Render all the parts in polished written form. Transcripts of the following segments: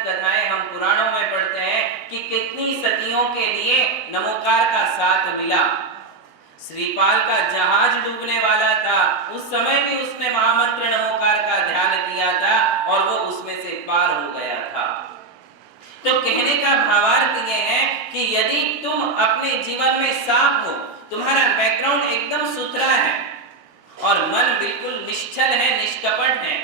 अनगिनत कथाएं हम पुराणों में पढ़ते हैं कि कितनी सतियों के लिए नमोकार का साथ मिला। श्रीपाल का जहाज डूबने वाला था, उस समय भी उसने महामंत्र नमोकार का ध्यान किया था और वो उसमें से पार हो गया था। तो कहने का भावार्थ ये है कि यदि तुम अपने जीवन में साफ हो, तुम्हारा बैकग्राउंड एकदम सुथरा है और मन बिल्कुल निश्चल है, निष्कपट है,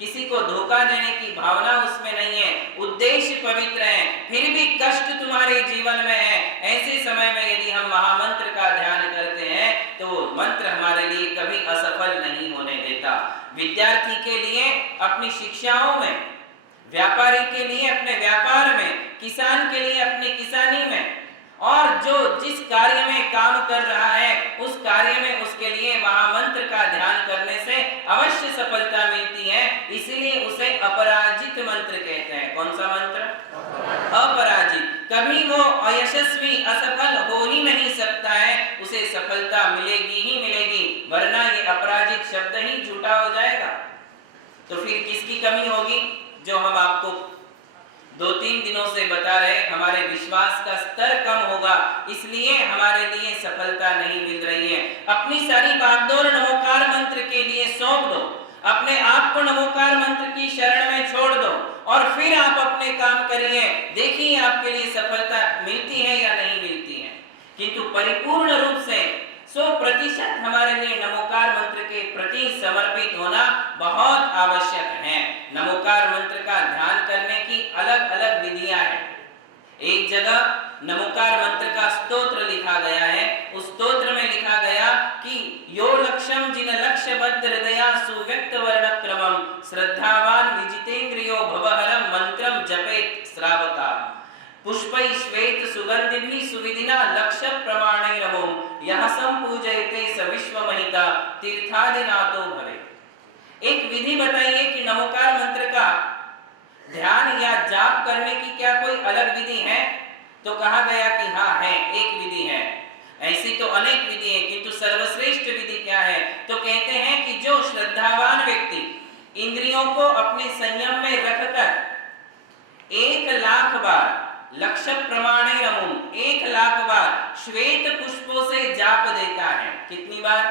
किसी को धोखा देने की भावना उसमें नहीं है, उद्देश्य पवित्र है, फिर भी कष्ट तुम्हारे जीवन में है, ऐसे समय में यदि हम महामंत्र का ध्यान करते हैं तो मंत्र हमारे लिए कभी असफल नहीं होने देता। विद्यार्थी के लिए अपनी शिक्षाओं में, व्यापारी के लिए अपने व्यापार में, किसान के लिए अपनी किसानी में, और जो जिस कार्य में काम कर रहा है उस कार्य में उसके लिए महामंत्र का ध्यान करने से अवश्य सफलता मिलती है। इसीलिए उसे अपराजित मंत्र कहते हैं। कौन सा मंत्र? अपराजित। कभी वो अयशस्वी, असफल हो ही नहीं सकता है, उसे सफलता मिलेगी ही मिलेगी, वरना ये अपराजित शब्द ही झूठा हो जाएगा। तो फिर किसकी कमी होगी? जो हम आपको 2-3 दिनों से बता रहे, हमारे विश्वास का स्तर कम होगा, इसलिए हमारे लिए सफलता नहीं मिल रही है। अपनी सारी बागडोर नमोकार मंत्र के लिए सौंप दो, अपने आप को नमोकार मंत्र की शरण में छोड़ दो और फिर आप अपने काम करिए, देखिए आपके लिए सफलता मिलती है या नहीं मिलती है। किंतु परिपूर्ण रूप से 100% हमारे लिए नमोकार मंत्र के प्रति समर्पित होना बहुत आवश्यक है। नमोकार मंत्र का ध्यान करने की अलग अलग विधियां हैं। एक जगह नमोकार मंत्र का स्तोत्र लिखा गया है। उस स्तोत्र में लिखा गया कि यो लक्ष्यम जिन लक्ष्यबद्ध हृदया सुव्यक्त वर्ण क्रमम श्रद्धावान विजितेन्द्रियो भवहरम मंत्रम जपेत श्रावका पुष्पै श्वेत सुगंधिभिः सुविधिना लक्ष्य प्रमाणैरमुं यः संपूजयते स विश्वमहिता तीर्थादिनातो भवे। एक विधि बताइए कि नमोकार मंत्र का ध्यान या जाप करने की क्या कोई अलग विधि है? तो कहा गया कि हाँ है, एक विधि है। ऐसी तो अनेक विधि है, किंतु सर्वश्रेष्ठ विधि क्या है? तो कहते हैं कि जो श्रद्धावान व्यक्ति इंद्रियों को अपने संयम में रखकर 1,00,000 बार लक्ष्य प्रमाणैरमुं 1,00,000 बार श्वेत पुष्पों से जाप देता है। कितनी बार?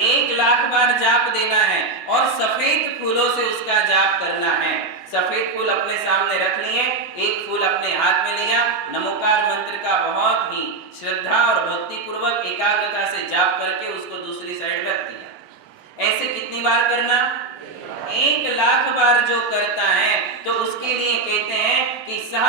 1,00,000 बार जाप देना है और सफेद फूलों से उसका जाप करना है। सफेद फूल अपने सामने रख लिए, एक फूल अपने हाथ में लिया, नमोकार मंत्र का बहुत ही श्रद्धा और भक्ति पूर्वक एकाग्रता से जाप करके उसको दूसरी साइड रख दिया। ऐसे कितनी बार करना? 1,00,000 बार जो करता है तो उसके लिए कहते हैं कि सह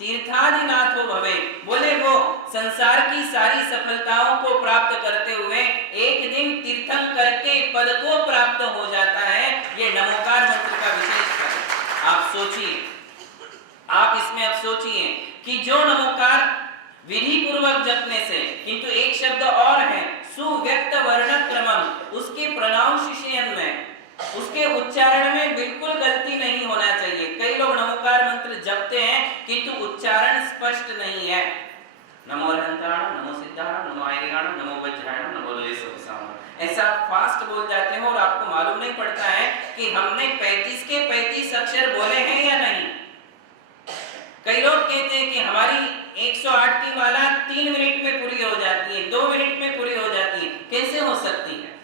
तीर्थादिनाथो भवे, बोले वो संसार की सारी सफलताओं को प्राप्त करते हुए एक दिन तीर्थंकर के पद को प्राप्त हो जाता है। ये नमोकार मंत्र का विशेष है। आप सोचिए, आप इसमें अब सोचिए कि जो नमोकार विधि पूर्वक जपने से, किंतु एक शब्द और है सुव्यक्त वर्ण क्रमम, उसके प्रोनाउंसिएशन में, उसके उच्चारण में बिल्कुल गलती नहीं होना चाहिए। कई लोग नमोकार मंत्र जपते हैं किंतु उच्चारण स्पष्ट नहीं है। नमो अरहंताणं, नमो सिद्धाणं, नमो आयरिगाणं, नमो वज्रायणं, नमो लोहे सहस्राणं, ऐसा फास्ट बोल जाते हो और आपको मालूम नहीं पड़ता है कि हमने 35 के 35 अक्षर बोले हैं या नहीं। कई लोग कहते हैं कि हमारी 108 की माला 3 मिनट में पूरी हो जाती है, 2 मिनट में पूरी हो जाती है। कैसे हो सकती है?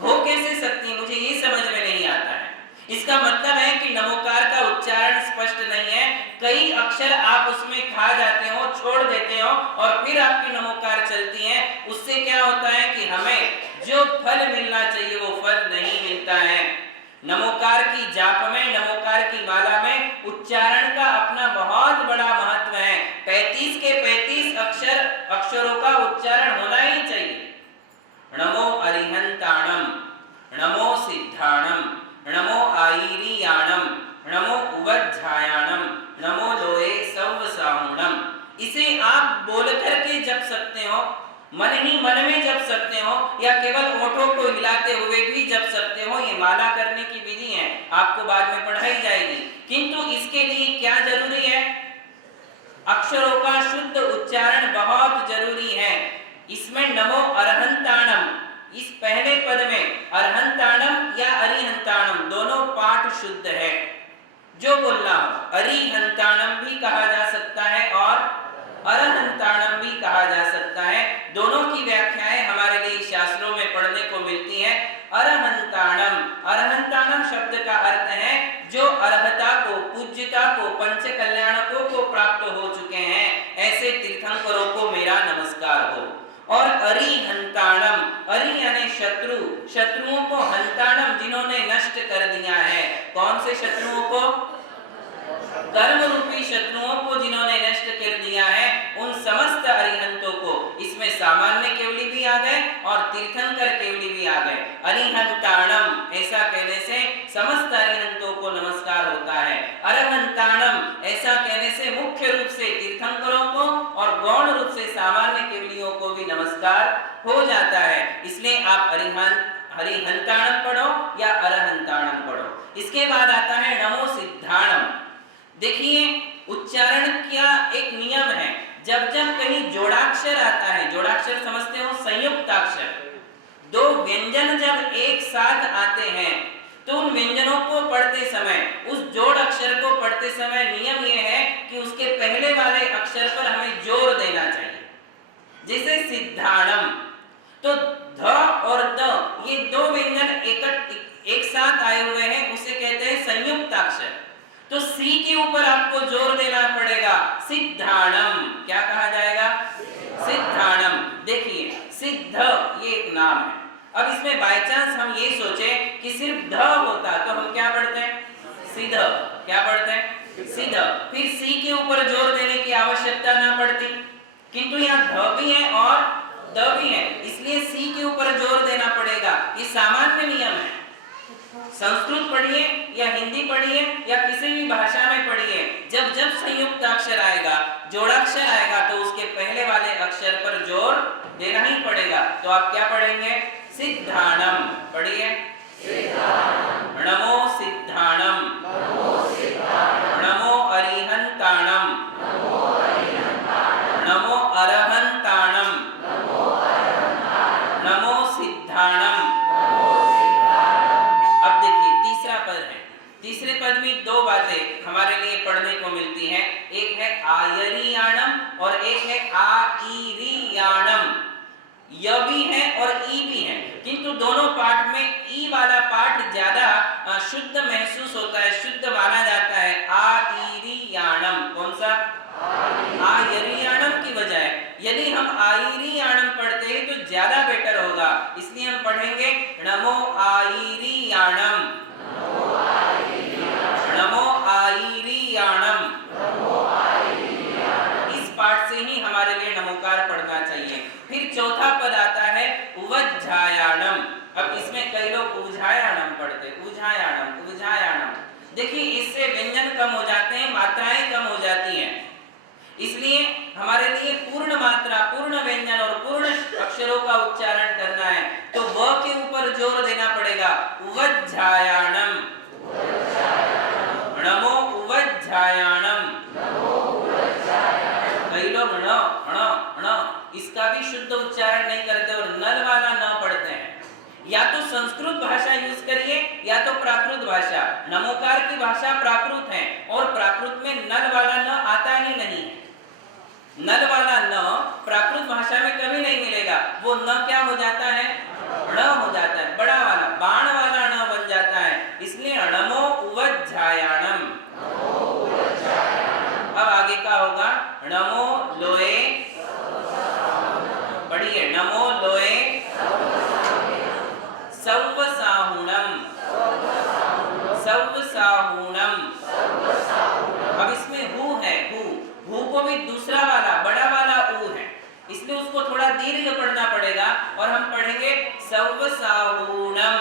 हो कैसे सकती है? मुझे ये समझ में नहीं आता है। इसका मतलब है कि नमोकार का उच्चारण स्पष्ट नहीं है, कई अक्षर आप उसमें खा जाते हो, छोड़ देते हो और फिर आपकी नमोकार चलती है। उससे क्या होता है कि हमें जो फल मिलना चाहिए वो फल नहीं मिलता है। नमोकार की जाप में, नमोकार की माला में उच्चारण का अपना बहुत बड़ा महत्व है। 35 के 35 अक्षरों का उच्चारण होना ही चाहिए। नमो अरिहंताणम, नमो सिद्धाणम, नमो आयरियाणम, नमो उवज्झायाणम, नमो लोहे सव्वसाहुणम। इसे आप बोल करके जप सकते हो, मन ही मन में जप सकते हो, या केवल ओठों को हिलाते हुए भी जप सकते हो। ये माला करने की विधि है, आपको बाद में पढ़ाई जाएगी। किंतु इसके लिए क्या जरूरी है? अक्षरों का शुद्ध उच्चारण बहुत जरूरी है। इसमें नमो अरहंताणम, इस पहले पद में अरहंताणम या अरिहंताणम दोनों पाठ शुद्ध है। जो बोलना हो पंच कल्याणकों को प्राप्त हो चुके हैं, ऐसे तीर्थंकरों को मेरा नमस्कार हो। और अरिहंताणम, अरि यानी शत्रु, शत्रुओं को, हंताणम जिन्होंने नष्ट कर दिया है। कौन से शत्रुओं को? कर्म रूपी शत्रुओं को जिन्होंने नष्ट कर दिया है, उन समस्त अरिहंतों को, इसमें सामान्य केवली भी आ गए और तीर्थंकर केवली भी आ गए। अरिहंताणम ऐसा कहने से समस्त अरिहंतों को नमस्कार होता है। अरहंताणम ऐसा कहने से मुख्य रूप से तीर्थंकरों को और गौण रूप से सामान्य केवलियों को भी नमस्कार हो जाता है। इसलिए आप अरिहंताणम पढ़ो या अरहंताणम पढ़ो। इसके बाद आता है नमो सिद्धाणम। देखिए, उच्चारण का एक नियम है, जब जब कहीं जोड़ाक्षर आता है, जोड़ाक्षर समझते हो, संयुक्ताक्षर, दो व्यंजन जब एक साथ आते हैं तो उन व्यंजनों को पढ़ते समय, उस जोड़ अक्षर को पढ़ते समय नियम यह है कि उसके पहले वाले अक्षर पर हमें जोर देना चाहिए। जैसे सिद्धाणम, तो ध और द ये दो व्यंजन एक साथ आए हुए हैं, उसे कहते हैं संयुक्ताक्षर। तो सी के ऊपर आपको जोर देना पड़ेगा, सिद्धाणम। क्या कहा जाएगा? सिद्धाणम। देखिए, सिद्ध ये एक नाम है। अब इसमें बाय चांस हम ये सोचे कि सिर्फ ध होता तो हम क्या पढ़ते हैं? सिद्ध। क्या पढ़ते हैं? सिद्ध। फिर सी के ऊपर जोर देने की आवश्यकता ना पड़ती, किंतु यहाँ ध भी है और द भी है, इसलिए सी के ऊपर जोर देना पड़ेगा। ये सामान्य नियम है। संस्कृत पढ़िए या हिंदी पढ़िए या किसी भी भाषा में पढ़िए, जब जब संयुक्त अक्षर आएगा, जोड़ाक्षर आएगा, तो उसके पहले वाले अक्षर पर जोर देना ही पड़ेगा। तो आप क्या पढ़ेंगे? सिद्धाणम। पढ़िए, नमो सिद्धाणम, नमो अरिहंताणम, नमो अरहंताणम, नमो सिद्धाणम। अब देखिए, तीसरा पद है। तीसरे पद में दो बातें हमारे लिए पढ़ने को मिलती हैं। एक है आयरियाणम और एक है आईरियाणम। य भी है और ई भी है, किंतु दोनों पाठ में ई वाला पाठ ज्यादा शुद्ध महसूस होता है, शुद्ध माना जाता है। आईरियाणम। कौन सा? आयरियाणम की बजाय यदि हम आईरियाणम पढ़ते हैं तो ज्यादा बेटर होगा, इसलिए हम पढ़ेंगे नमो आईरियाणम, नमो आईरियाणम। इस पाठ से ही हमारे लिए नमोकार पढ़ना चाहिए। फिर चौथा पद आता है उवज्झायाणम। अब इसमें कई लोग उवझायाणम पढ़ते, उवझायाणम, उवझायाणम। देखिए, इससे व्यंजन कम हो जाते हैं, मात्राएं कम हो जाती हैं, इसलिए हमारे लिए पूर्ण मात्रा, पूर्ण व्यंजन और पूर्ण अक्षरों का उच्चारण करना है, तो व के ऊपर जोर देना पड़ेगा। उवज्झायाणम, नमो उवज्झायाणम। कई लोग न इसका भी शुद्ध उच्चारण नहीं करते और नल वाला न पढ़ते हैं। या तो संस्कृत भाषा यूज करिए या तो प्राकृत भाषा। नमोकार की भाषा प्राकृत है और प्राकृत में नल वाला न आता ही नहीं है। नल वाला न प्राकृत भाषा में कभी नहीं मिलेगा। वो न क्या हो जाता है? ण हो जाता है, बड़ा वाला, बाण वाला न बन जाता है। इसलिए नमो उवज्झायाणम। अब आगे का होगा नमो लोए। पढ़िए, नमो लोए सव्वसाहुणम, सव्वसाहुणम। अब इसमें हु है, हु को भी दूसरा वाला, बड़ा वाला ऊ है, इसलिए उसको थोड़ा दीर्घ पढ़ना पड़ेगा और हम पढ़ेंगे सव्वसाहुणम।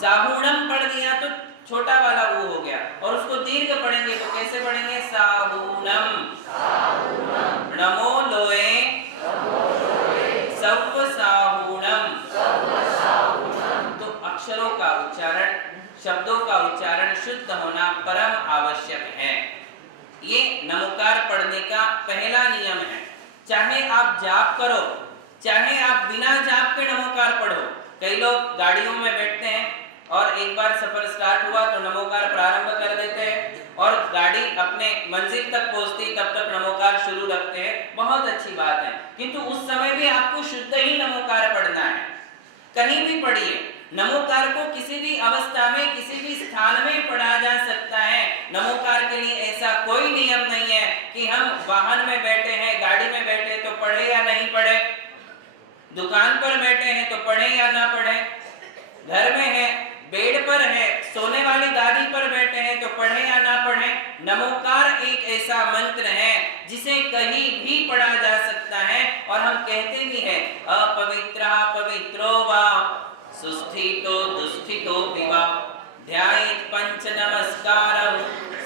साहुणम पढ़ दिया तो छोटा वाला ऊ हो गया, और उसको दीर्घ पढ़ेंगे तो कैसे पढ़ेंगे? साहुणम। नमो लोए सव्वसाहुणम। तो अक्षरों का उच्चारण, शब्दों का उच्चारण शुद्ध होना परम आवश्यक है। ये नमोकार पढ़ने का पहला नियम है। चाहे आप जाप करो, चाहे आप बिना जाप के नमोकार पढ़ो। कई लोग गाड़ियों में बैठते हैं और एक बार सफर स्टार्ट हुआ तो नमोकार प्रारंभ कर देते हैं और गाड़ी अपने मंजिल तक पहुंचती तब तक नमोकार शुरू रखते हैं। बहुत अच्छी बात है, किंतु उस समय भी आपको शुद्ध ही नमोकार पढ़ना है। कहीं भी पढ़िए, नमोकार को किसी भी अवस्था में, किसी भी स्थान में पढ़ा जा सकता है, दुकान पर बैठे हैं तो पढ़े या ना पढ़े, घर में है, बेड पर है, सोने वाली गादी पर बैठे हैं तो पढ़े या ना पढ़े, नमोकार एक ऐसा मंत्र है जिसे कहीं भी पढ़ा जा सकता है। और हम कहते भी हैं अपवित्रः पवित्रो वा सुस्थितो दुस्थितोऽपि वा ध्यायेत् पंच नमस्कारं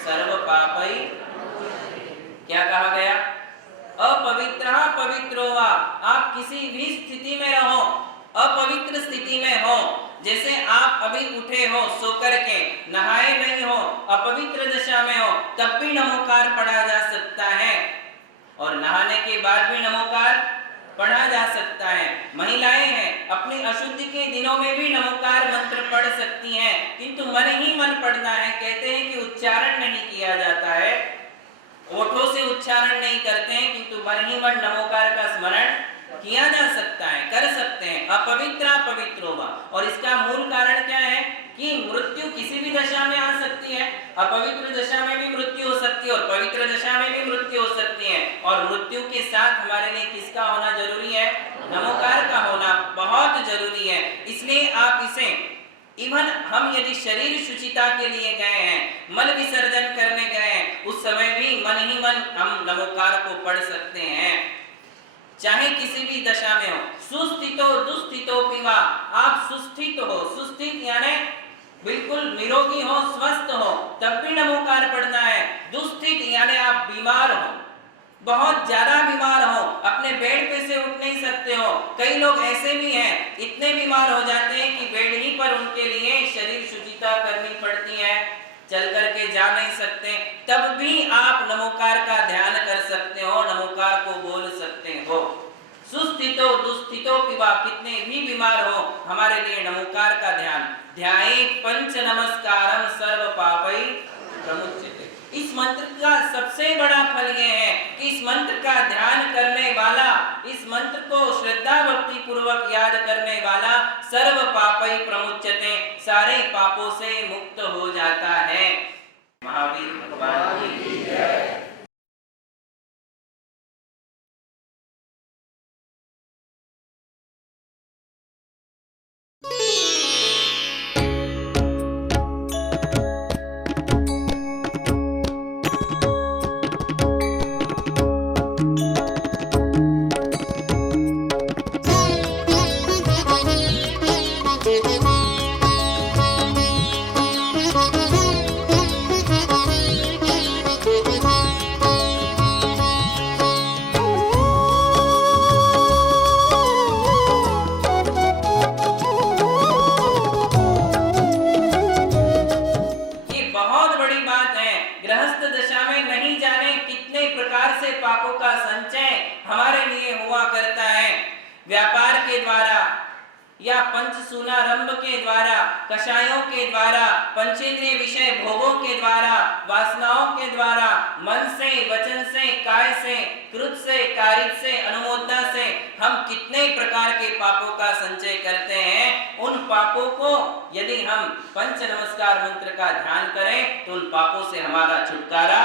सर्व पापै। क्या कहा गया? अपवित्रः पवित्रो वा, आप किसी भी स्थिति में रहो, अपवित्र स्थिति में हो, जैसे आप अभी उठे हो सो करके, नहाए नहीं हो, अपवित्र दशा में हो, तब भी नमोकार पढ़ा जा सकता है और नहाने के बाद भी नमोकार पढ़ा जा सकता है। महिलाएं हैं, अपनी अशुद्धि के दिनों में भी नमोकार मंत्र पढ़ सकती हैं, किंतु मन ही मन पढ़ना है। कहते हैं कि उच्चारण नहीं किया जाता है, ओठों से उच्चारण नहीं करते हैं, किंतु मन ही मन नमोकार का स्मरण किया जा सकता है, कर सकते हैं। अपवित्र पवित्रो वा, और इसका मूल कारण क्या है कि मृत्यु किसी भी दशा में आ सकती है, अपवित्र दशा में भी मृत्यु हो सकती है और पवित्र दशा में भी मृत्यु हो सकती है। और मृत्यु के साथ हमारे लिए किसका होना जरूरी है? नमोकार का होना बहुत जरूरी है। इसलिए आप इसे इवन हम यदि शरीर शुचिता के लिए गए हैं, मल विसर्जन करने गए हैं, उस समय भी मन ही मन हम नमोकार को पढ़ सकते हैं, चाहे किसी भी दशा में हो। सुस्थितो दुस्थितोऽपि वा, आप सुस्थित हो, सुस्थित यानी बिल्कुल निरोगी हो, स्वस्थ हो, तब भी नमोकार पढ़ना है। दुस्थित यानी आप बीमार हो, बहुत ज्यादा बीमार हो, अपने बेड पे से उठ नहीं सकते हो। कई लोग ऐसे भी हैं, इतने बीमार हो जाते हैं कि बेड ही पर उनके लिए शरीर शुचिता करनी पड़ती है, चल करके जा नहीं सकते, तब भी आप नमोकार का ध्यान कर सकते हो, नमोकार को बोल सकते हो। सुस्थितो दुस्थितोऽपि वा, कितने भी बीमार हो, हमारे लिए नमोकार का ध्यान। ध्यायेत् पंच नमस्कारं सर्व पापै प्रमुच्यते। इस मंत्र का सबसे बड़ा फल यह है कि इस मंत्र का ध्यान करने वाला, इस मंत्र को श्रद्धा भक्ति पूर्वक याद करने वाला सर्व पापै प्रमुच्यते, सारे पापों से मुक्त हो जाता है। महावीर भगवान की जय। पापों का संचय हमारे लिए हुआ करता है। व्यापार के द्वारा या पंचसूनारंभ के द्वारा, कषायों के द्वारा, पंचेंद्रिय विषय भोगों के द्वारा, वासनाओं के द्वारा, मन से, वचन से, काय से, कृत से, कारिक से, अनुमोदना से हम कितने प्रकार के पापों का संचय करते हैं। उन पापों को यदि हम पंच नमस्कार मंत्र का ध्यान करें तो उन पापों से हमारा छुटकारा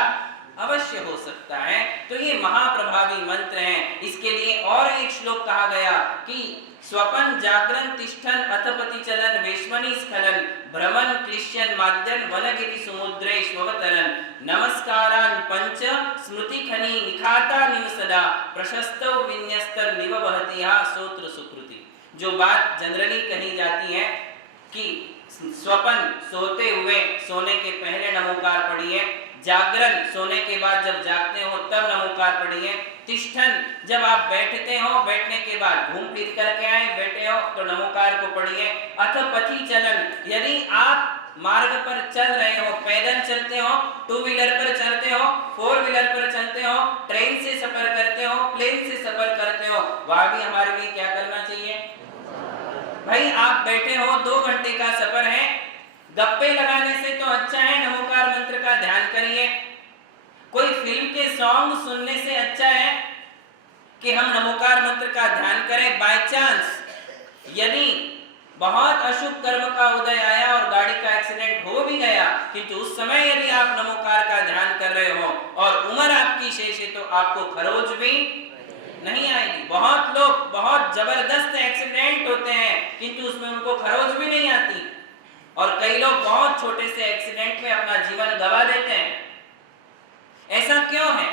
अवश्य हो सकता है। तो ये महाप्रभावी मंत्र हैं। इसके लिए और एक श्लोक कहा गया कि स्वपन जागरण तिष्ठन अथपति चलन वेश्मनि स्खलन भ्रमण क्लिश्यन माद्यन वनगिरि समुद्रे स्ववतरन नमस्कारान पंच स्मृति खनि निखाता निमसदा प्रशस्तौ विन्यस्तर निवहतिहा सोत्र सुकृति। जो बात जनरली कही जाती है कि स्वपन सोते हुए, सोने के पहले नमोकार पढ़िए, जागरण सोने के बाद जब जागते हो तब नमोकार पढ़िए, तिष्ठन जब आप बैठते हो, बैठने के बाद घूम फिर करके आए, बैठे हो तो नमोकार को पढ़िए। अथपति चलन, यदि आप मार्ग पर चल रहे हो, पैदल चलते हो, टू व्हीलर पर चलते हो, फोर व्हीलर पर चलते हो, ट्रेन से सफर करते हो, प्लेन से सफर करते हो, वहां भी हमारे लिए क्या करना चाहिए भाई? आप बैठे हो, 2 घंटे का सफर है, गप्पे लगाने से तो अच्छा है नमोकार मंत्र का ध्यान करिए। कोई फिल्म के सॉन्ग सुनने से अच्छा है कि हम नमोकार मंत्र का ध्यान करें। बाय चांस यदि बहुत अशुभ कर्म का उदय आया और गाड़ी का एक्सीडेंट हो भी गया, किंतु उस समय यदि आप नमोकार का ध्यान कर रहे हो और उम्र आपकी शेष है तो आपको खरोच भी नहीं आएगी। बहुत लोग बहुत जबरदस्त एक्सीडेंट होते हैं किंतु उसमें उनको खरोच भी नहीं आती, और कई लोग बहुत छोटे से एक्सीडेंट में अपना जीवन गंवा देते हैं। ऐसा क्यों है?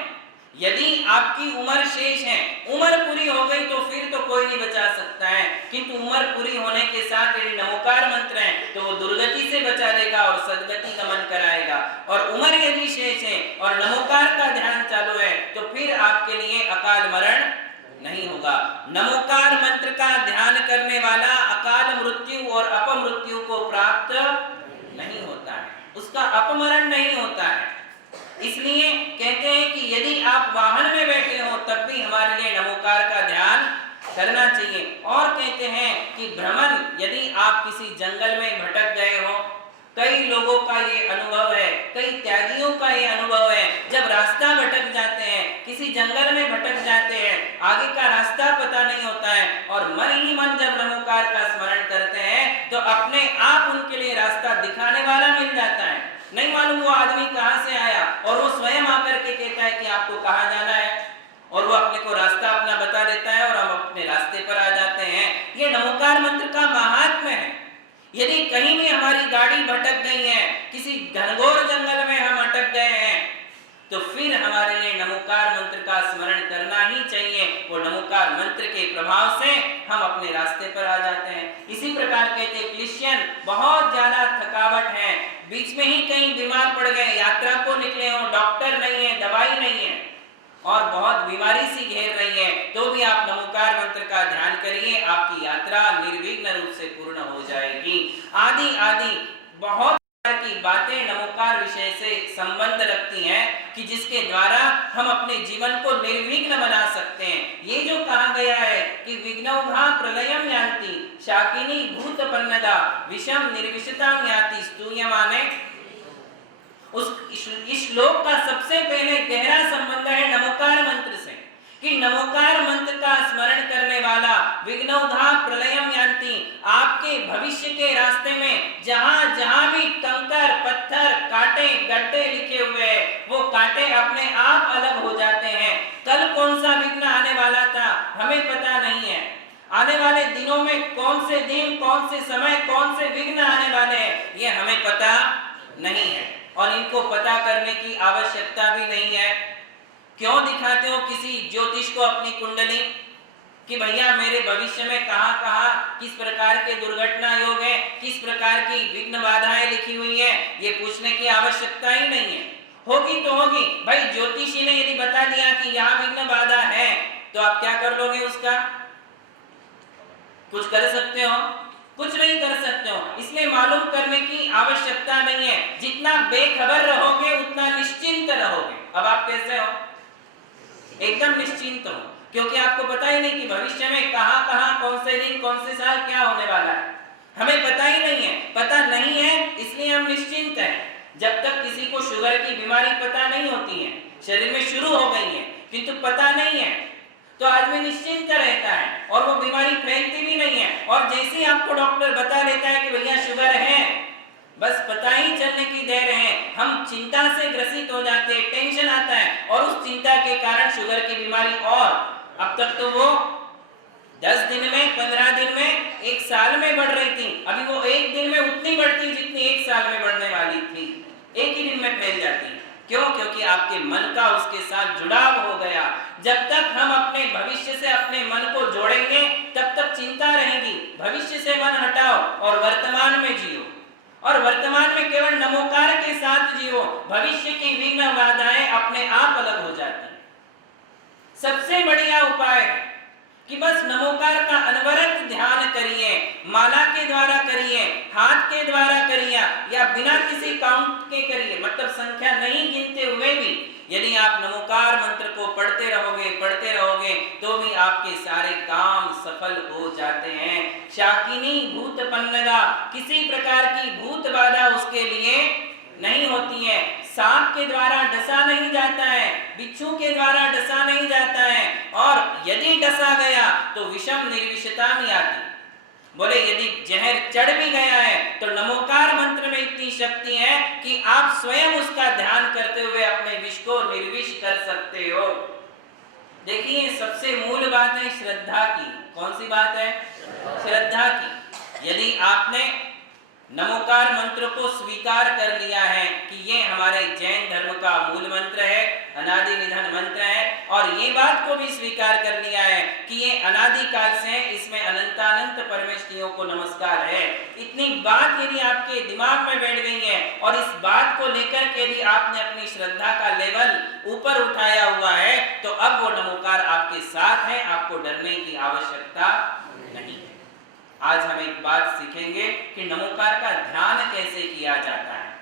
यदि आपकी उम्र शेष है, उम्र पूरी हो गई तो फिर तो कोई नहीं बचा सकता है, किंतु उम्र पूरी होने के साथ यदि नमोकार मंत्र है तो वो दुर्गति से बचा देगा और सदगति गमन कराएगा। और उम्र यदि शेष है और नमोकार का ध्यान चालू है तो फिर आपके लिए अकाल मरण नहीं होगा। नमोकार मंत्र का ध्यान करने वाला अकाल मृत्यु और अपमृत्यु को प्राप्त नहीं होता है, उसका अपमरण नहीं होता है। इसलिए कहते हैं कि यदि आप वाहन में बैठे हो तब भी हमारे लिए नमोकार का ध्यान करना चाहिए। और कहते हैं कि भ्रमण, यदि आप किसी जंगल में भटक गए हो, कई लोगों का ये अनुभव है, कई त्यागियों का ये अनुभव है, जब रास्ता भटक जाते हैं, किसी जंगल में भटक जाते हैं, आगे का रास्ता पता नहीं होता है और मन ही मन जब नमोकार का स्मरण करते हैं तो अपने आप उनके लिए रास्ता दिखाने वाला मिल जाता है। नहीं मालूम वो आदमी कहां से आया और वो स्वयं आकर के कहता है कि आपको कहां जाना है, और वो अपने को रास्ता अपना बता देता है और हम अपने रास्ते पर आ जाते हैं। ये नमोकार मंत्र का महात्म्य है। यदि कहीं भी हमारी गाड़ी भटक गई है, किसी घनघोर जंगल में हम अटक गए हैं, तो फिर हमारे लिए नमोकार मंत्र का स्मरण करना ही चाहिए। वो नमोकार मंत्र के प्रभाव से हम अपने रास्ते पर आ जाते हैं। इसी प्रकार कहते क्लिश्चियन बहुत ज्यादा थकावट है, बीच में ही कहीं बीमार पड़ गए, यात्रा को निकले हो, डॉक्टर नहीं है, दवाई नहीं है और बहुत बीमारी सी घेर रही है, तो भी आप नमोकार मंत्र का ध्यान करिए, आपकी यात्रा निर्विघ्न रूप से पूर्ण हो जाएगी। आदि आदि बहुत की बातें नमोकार विषय से संबंध रखती हैं कि जिसके द्वारा हम अपने जीवन को निर्विघ्न बना सकते हैं। ये जो कहा गया है कि विघ्नौघा प्रलयम यान्ति शाकिनी भूतपन्नदा विषम निर्विषताम याति स्तूयमाने, उस इस श्लोक का सबसे पहले गहरा संबंध है नमोकार मंत्र से, कि नमोकार मंत्र का स्मरण करने वाला विघ्नौघा प्रलयम यान्ति, आपके भविष्य के रास्ते में जहां जहां भी कंकर पत्थर कांटे गड्ढे लिखे हुए हैं वो कांटे अपने आप अलग हो जाते हैं। कल कौन सा विघ्न आने वाला था हमें पता नहीं है, आने वाले दिनों में कौन से दिन कौन से समय कौन से विघ्न आने वाले हैं ये हमें पता नहीं है, और इनको पता करने की आवश्यकता भी नहीं है। क्यों दिखाते हो किसी ज्योतिष को अपनी कुंडली कि भैया मेरे भविष्य में कहां कहां किस प्रकार के दुर्घटना योग है, किस प्रकार की विघ्न बाधाएं लिखी हुई है, ये पूछने की आवश्यकता ही नहीं है। होगी तो होगी भाई, ज्योतिषी ने यदि बता दिया कि यहाँ विघ्न बाधा है तो आप क्या कर लोगे, उसका कुछ कर सकते हो? कुछ नहीं कर सकते हो। इसलिए मालूम करने की आवश्यकता नहीं है। जितना बेखबर रहोगे उतना निश्चिंत रहोगे। अब आप कैसे हो? एकदम निश्चिंत हो, क्योंकि आपको पता ही नहीं कि भविष्य में कहां कहां कौन से दिन कौन से साल क्या होने वाला है, हमें पता ही नहीं है। पता नहीं है इसलिए हम निश्चिंत हैं। जब तक किसी को शुगर की बीमारी पता नहीं होती है, शरीर में शुरू हो गई है किंतु पता नहीं है, तो आदमी निश्चिंत रहता है और वो बीमारी फैलती भी नहीं है। और जैसे ही आपको डॉक्टर बता देता है कि भैया शुगर है, बस पता ही चलने की देर है, हम चिंता से ग्रसित हो जाते हैं, टेंशन आता है और उस चिंता के कारण शुगर की बीमारी, और अब तक तो वो 10 दिन में 15 दिन में 1 साल में बढ़ रही थी, अभी वो 1 दिन में उतनी बढ़ती जितनी 1 साल में बढ़ने वाली थी, एक ही दिन में फैल जाती। क्यों? क्योंकि आपके मन का उसके साथ जुड़ाव हो गया। जब तक हम अपने भविष्य से अपने मन को जोड़ेंगे तब तक चिंता रहेगी। भविष्य से मन हटाओ और वर्तमान में जियो, और वर्तमान में केवल नमोकार के साथ जियो, भविष्य की विघ्न बाधाएं अपने आप अलग हो जाती हैं। सबसे बढ़िया उपाय है कि बस नमोकार का अनवरत ध्यान करिए, माला के द्वारा करिए, हाथ के द्वारा करिए या बिना किसी काउंट के करिए, मतलब संख्या नहीं गिनते हुए भी यदि आप नमोकार मंत्र को पढ़ते रहोगे तो भी आपके सारे काम सफल हो जाते हैं। शाकिनी भूतपन्नदा, किसी प्रकार की भूत बाधा उसके लिए नहीं होती है। सांप के द्वारा डसा नहीं जाता है, बिच्छू के द्वारा डसा नहीं जाता है, और यदि डसा गया तो विषम निर्विषताम याति, बोले यदि जहर चढ़ भी गया है तो नमोकार मंत्र में इतनी शक्ति है कि आप स्वयं उसका ध्यान करते हुए अपने विष को निर्विष कर सकते हो। देखिए सबसे मूल बात है श्रद्धा की। कौन सी बात है? श्रद्धा की। यदि आपने नमोकार मंत्र को स्वीकार कर लिया है कि ये हमारे जैन धर्म का मूल मंत्र है, अनादि निधन मंत्र है, और ये बात को भी स्वीकार कर लिया है कि ये अनादि काल से है, इसमें अनंतानंत परमेष्ठियों को नमस्कार है, इतनी बात यदि आपके दिमाग में बैठ गई है और इस बात को लेकर के यदि आपने अपनी श्रद्धा का लेवल ऊपर उठाया हुआ है, तो अब वो नमोकार आपके साथ है, आपको डरने की आवश्यकता नहीं है। आज हम एक बात सीखेंगे कि नमोकार का ध्यान कैसे किया जाता है।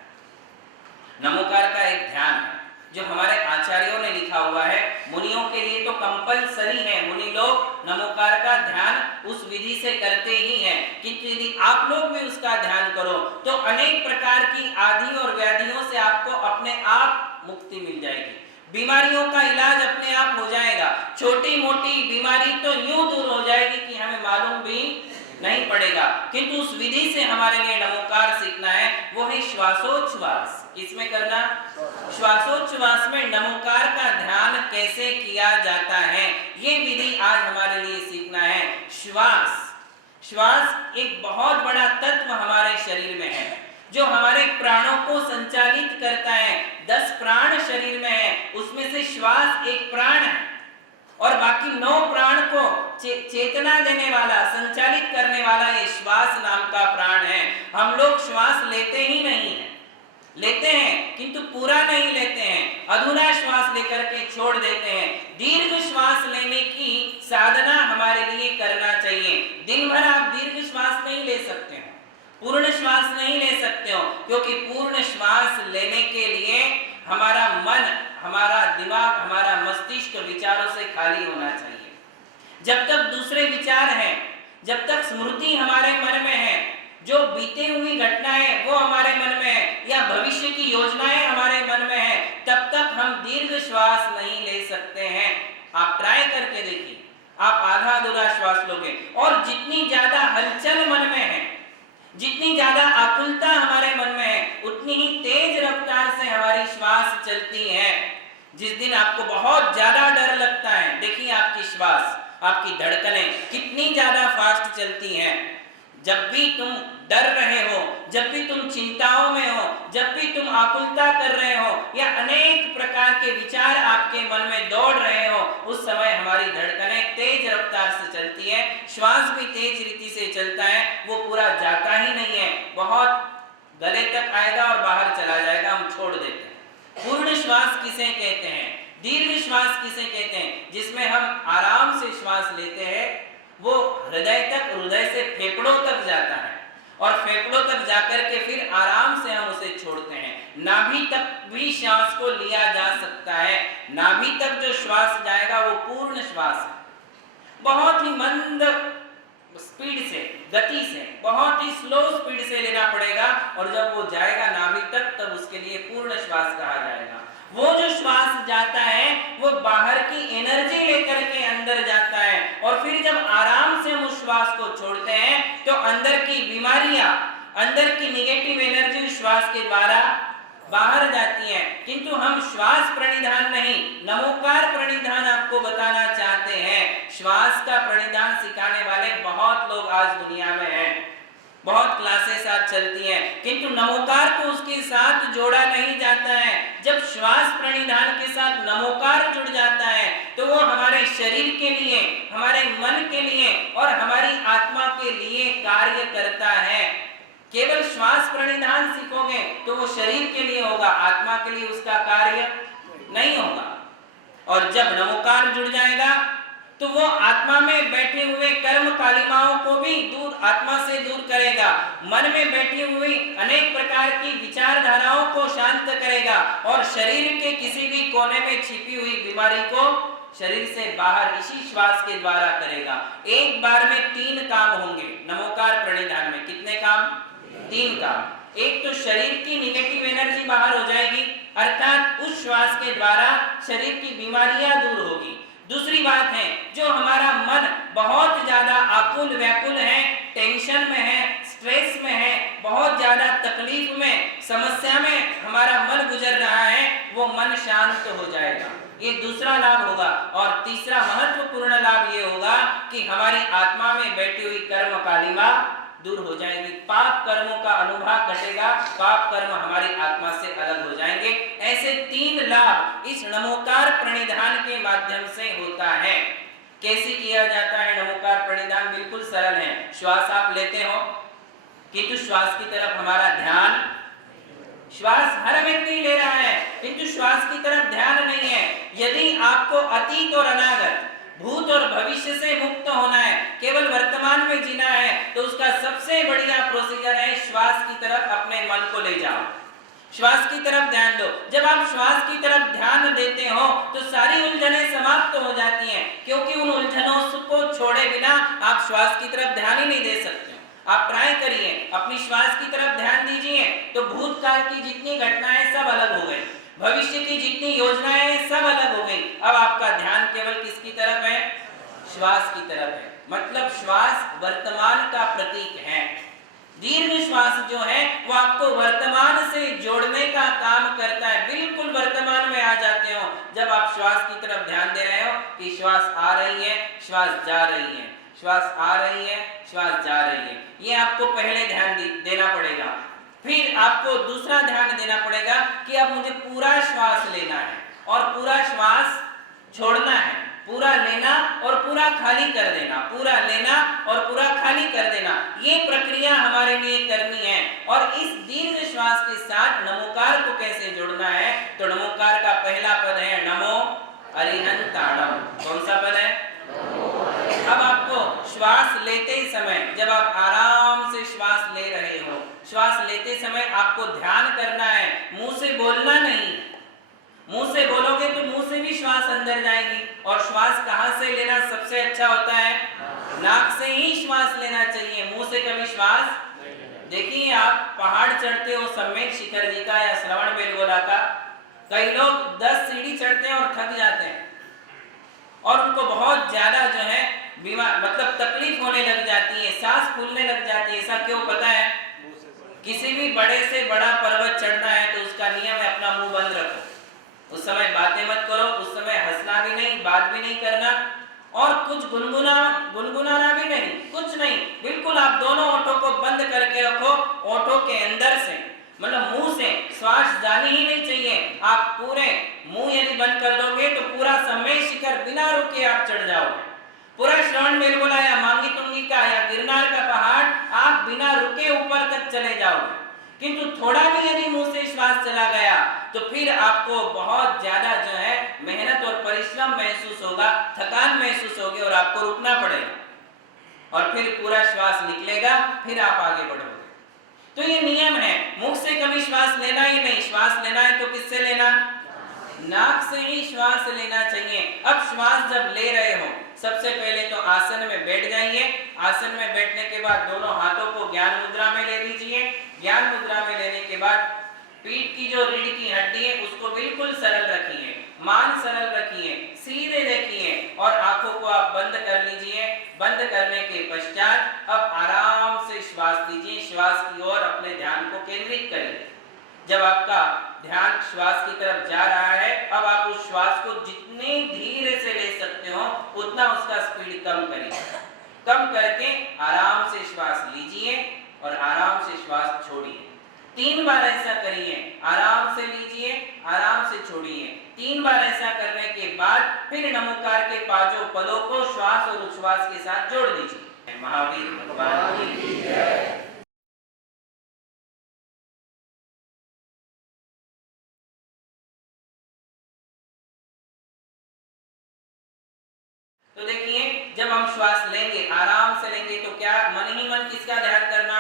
नमोकार का एक ध्यान है जो हमारे आचार्यों ने लिखा हुआ है, मुनियों के लिए तो कंपलसरी है, मुनि लोग नमोकार का ध्यान उस विधि से करते ही हैं, किंतु यदि आप लोग भी उसका ध्यान करो तो अनेक प्रकार की आदि और व्याधियों से आपको अपने आप मुक्ति मिल जाएगी, बीमारियों का इलाज अपने आप हो जाएगा, छोटी मोटी बीमारी तो यूं दूर हो जाएगी कि हमें मालूम भी नहीं पड़ेगा। किंतु उस विधि से हमारे लिए नमोकार सीखना है, वो है श्वासोच्छ्वास। किसमें करना? श्वासोच्छ्वास में नमोकार का ध्यान कैसे किया जाता है, ये विधि आज हमारे लिए सीखना है। श्वास एक बहुत बड़ा तत्व हमारे शरीर में है जो हमारे प्राणों को संचालित करता है। 10 प्राण शरीर में है, उसमें से श्वास एक प्राण है और बाकी 9 प्राण को चेतना देने वाला, संचालित करने वाला ये श्वास नाम का प्राण है। हम लोग श्वास लेते ही नहीं है, लेते हैं किंतु पूरा नहीं लेते हैं, अधूरा श्वास लेकर के छोड़ देते हैं। दीर्घ श्वास लेने की साधना हमारे लिए करना चाहिए। दिन भर आप दीर्घ श्वास नहीं ले सकते हो, पूर्ण श्वास नहीं ले सकते हो, क्योंकि पूर्ण श्वास लेने के लिए हमारा मन, हमारा दिमाग, हमारा मस्तिष्क विचारों से खाली होना चाहिए। जब तक दूसरे विचार हैं, जब तक स्मृति हमारे मन में है, जो बीते हुई घटनाएं वो हमारे मन में है या भविष्य की योजनाएं हमारे मन में है, तब तक हम दीर्घ श्वास नहीं ले सकते हैं। आप ट्राई करके देखिए, आप आधा अधूरा श्वास लोगे और जितनी ज्यादा हलचल मन में है, जितनी ज्यादा आकुलता हमारे मन में है, उतनी ही तेज रफ्तार से हमारी श्वास चलती है। जिस दिन आपको बहुत ज्यादा डर लगता है, देखिए आपकी श्वास, आपकी धड़कनें कितनी ज्यादा फास्ट चलती हैं। जब भी तुम डर रहे हो, जब भी तुम चिंताओं में हो, जब भी तुम आकुलता कर रहे हो या अनेक प्रकार के विचार आपके मन में दौड़ रहे हो, उस समय हमारी धड़कनें तेज रफ्तार से चलती है, श्वास भी तेज रीति से चलता है, वो पूरा जाता ही नहीं है, बहुत गले तक आएगा और बाहर चला जाएगा, हम छोड़ देते हैं। पूर्ण श्वास किसे कहते हैं, दीर्घ श्वास किसे कहते हैं, जिसमें हम आराम से श्वास लेते हैं, वो हृदय तक, हृदय से फेफड़ों तक जाता है और फेफड़ों तक जाकर के फिर आराम से हम उसे छोड़ते हैं। नाभि तक भी श्वास को लिया जा सकता है, नाभि तक जो श्वास जाएगा वो पूर्ण श्वास है। बहुत ही मंद स्पीड से, गति से, बहुत ही स्लो स्पीड से लेना पड़ेगा और जब वो जाएगा नाभि तक, तब उसके लिए पूर्ण श्वास कहा जाएगा। वो जो श्वास जाता है वो बाहर की एनर्जी लेकर के अंदर जाता है और फिर जब आराम से हम उस श्वास को छोड़ते हैं तो अंदर की बीमारियां, अंदर की निगेटिव एनर्जी श्वास के द्वारा बाहर जाती है। किंतु हम श्वास प्रणिधान नहीं, नमोकार प्रणिधान आपको बताना चाहते हैं। श्वास का प्रणिधान सिखाने वाले बहुत लोग आज दुनिया में हैं, बहुत क्लासेस आज चलती हैं, किंतु नमोकार को उसके साथ जोड़ा नहीं जाता है। जब श्वास प्रणिधान के साथ नमोकार जुड़ जाता है तो वो हमारे शरीर के लिए, हमारे मन के लिए और हमारी आत्मा के लिए कार्य करता है। केवल श्वास प्रणिधान सीखोगे तो वो शरीर के लिए होगा, आत्मा के लिए उसका कार्य नहीं होगा। और जब नमोकार जुड़ जाएगा तो वो आत्मा में बैठे हुए कर्म कालिमाओं को भी दूर, आत्मा से दूर करेगा, मन में बैठी हुई अनेक प्रकार की विचारधाराओं को शांत करेगा और शरीर के किसी भी कोने में छिपी हुई बीमारी को शरीर से बाहर इसी श्वास के द्वारा करेगा। एक बार में 3 काम होंगे नमोकार प्रणिधान में। कितने काम? 3 काम। एक तो शरीर की निगेटिव एनर्जी बाहर हो जाएगी, अर्थात उस श्वास के द्वारा शरीर की बीमारियां दूर होगी। दूसरी बात है, जो हमारा मन बहुत ज्यादा आकुल व्याकुल है, टेंशन में है, स्ट्रेस में है, बहुत ज्यादा तकलीफ में, समस्या में हमारा मन गुजर रहा है, वो मन शांत हो जाएगा। ये दूसरा लाभ होगा। और तीसरा महत्वपूर्ण लाभ ये होगा कि हमारी आत्मा में बैठी हुई कर्म कालिमा दूर हो जाएगी, पाप कर्मों का अनुभाग घटेगा, पाप कर्म हमारी आत्मा से अलग हो जाएंगे। ऐसे 3 लाभ इस नमोकार प्रणिधान के माध्यम से होता है। कैसे किया जाता है नमोकार प्रणिधान? बिल्कुल सरल है। श्वास आप लेते हो, किंतु श्वास की तरफ हमारा ध्यान, श्वास हर व्यक्ति ले रहा है किंतु श्वास की तरफ ध्यान नहीं है। यदि आपको अतीत और अनागत, भूत और भविष्य से मुक्त होना है, केवल वर्तमान में जीना है, तो उसका सबसे बढ़िया प्रोसीजर है श्वास की तरफ अपने मन को ले जाओ, श्वास की तरफ ध्यान दो। जब आप श्वास की तरफ ध्यान देते हो तो सारी उलझनें समाप्त हो जाती हैं, क्योंकि उन उलझनों को छोड़े बिना आप श्वास की तरफ ध्यान ही नहीं दे सकते। आप ट्राई करिए, अपनी श्वास की तरफ ध्यान दीजिए तो भूतकाल की जितनी घटनाएं सब अलग हो गई, भविष्य की जितनी योजनाएं सब अलग हो गई। अब आपका ध्यान केवल किसकी तरफ है? श्वास की तरफ है। मतलब श्वास वर्तमान का प्रतीक है। दीर्घ श्वास जो है वो आपको वर्तमान से जोड़ने का काम करता है। बिल्कुल वर्तमान में आ जाते हो जब आप श्वास की तरफ ध्यान दे रहे हो कि श्वास आ रही है, श्वास जा रही है, श्वास आ रही है, श्वास जा रही है। ये आपको पहले ध्यान देना पड़ेगा। फिर आपको दूसरा ध्यान देना पड़ेगा कि अब मुझे पूरा श्वास लेना है और पूरा श्वास छोड़ना है, पूरा लेना और पूरा खाली कर देना, पूरा लेना और पूरा खाली कर देना। ये प्रक्रिया हमारे लिए करनी है। और इस दीर्घ श्वास के साथ नमोकार को कैसे जोड़ना है? तो नमोकार का पहला पद है नमो अरिहंताणम। कौन सा पद है? अब आपको श्वास लेते ही समय, जब आप आराम से श्वास ले रहे हो, श्वास लेते समय आपको ध्यान करना है, मुंह से बोलना नहीं। मुंह से बोलोगे तो मुंह से भी श्वास अंदर जाएगी। और श्वास कहां से लेना सबसे अच्छा होता है? नाक से ही श्वास लेना चाहिए, मुंह से कभी श्वास। देखिए आप पहाड़ चढ़ते हो, सम्मेद शिखर जी का या श्रवण बेलगोला का, कई लोग 10 सीढ़ी चढ़ते हैं और थक जाते हैं और उनको बहुत ज्यादा जो है बीमार, मतलब तकलीफ होने लग जाती है, सांस फूलने लग जाती है। ऐसा क्यों? पता है? किसी भी बड़े से बड़ा पर्वत चढ़ना है तो उसका नियम है अपना मुंह बंद रखो, उस समय बातें मत करो, उस समय हंसना भी नहीं, बात भी नहीं करना और कुछ गुनगुनाना भी नहीं, कुछ नहीं। बिल्कुल आप दोनों ओठों को बंद करके रखो, ओठों के अंदर से, मतलब मुंह से श्वास जानी ही नहीं चाहिए। आप पूरे मुंह यदि बंद कर दोगे तो पूरा सम्मेद शिखर बिना रुके आप चढ़ जाओगे। पूरा श्रवण बेलगोला या मांगी तुंगी का या गिरनार का पहाड़ आप बिना रुके ऊपर तक चले जाओगे। किंतु थोड़ा भी यदि मुंह से श्वास चला गया तो फिर आपको बहुत ज्यादा जो है मेहनत और परिश्रम महसूस होगा, थकान महसूस होगी और आपको रुकना पड़ेगा और फिर पूरा श्वास निकलेगा, फिर आप आगे बढ़ोगे। तो ये नियम है, मुंह से कभी श्वास लेना ही नहीं। श्वास लेना है तो किससे लेना? नाक से ही श्वास लेना चाहिए। अब श्वास जब ले रहे हो, सबसे पहले तो आसन में बैठ जाइए। आसन में बैठने के बाद दोनों हाथों को ज्ञान मुद्रा में ले लीजिए। ज्ञान मुद्रा में लेने के बाद पीठ की जो रीढ़ की हड्डी है उसको बिल्कुल सरल रखिए, मान सरल रखिए, सीधे देखिए और आंखों को आप बंद कर लीजिए। बंद करने के पश्चात अब आराम से श्वास लीजिए, श्वास की ओर अपने ध्यान को केंद्रित करिए। जब आपका ध्यान श्वास की तरफ जा रहा है, अब आप उस श्वास को जितने धीरे से ले सकते हो उतना उसका स्पीड कम करिए। कम करके आराम से श्वास लीजिए और आराम से श्वास छोड़िए। 3 बार ऐसा करिए, आराम से लीजिए, आराम से छोड़िए। 3 बार ऐसा करने के बाद फिर नमोकार के 5 पदों को श्वास और उच्छ्वास के साथ जोड़ दीजिए। महावीर भगवान की जय। तो देखिए जब हम श्वास लेंगे, आराम से लेंगे तो क्या मन ही मन किसका ध्यान करना?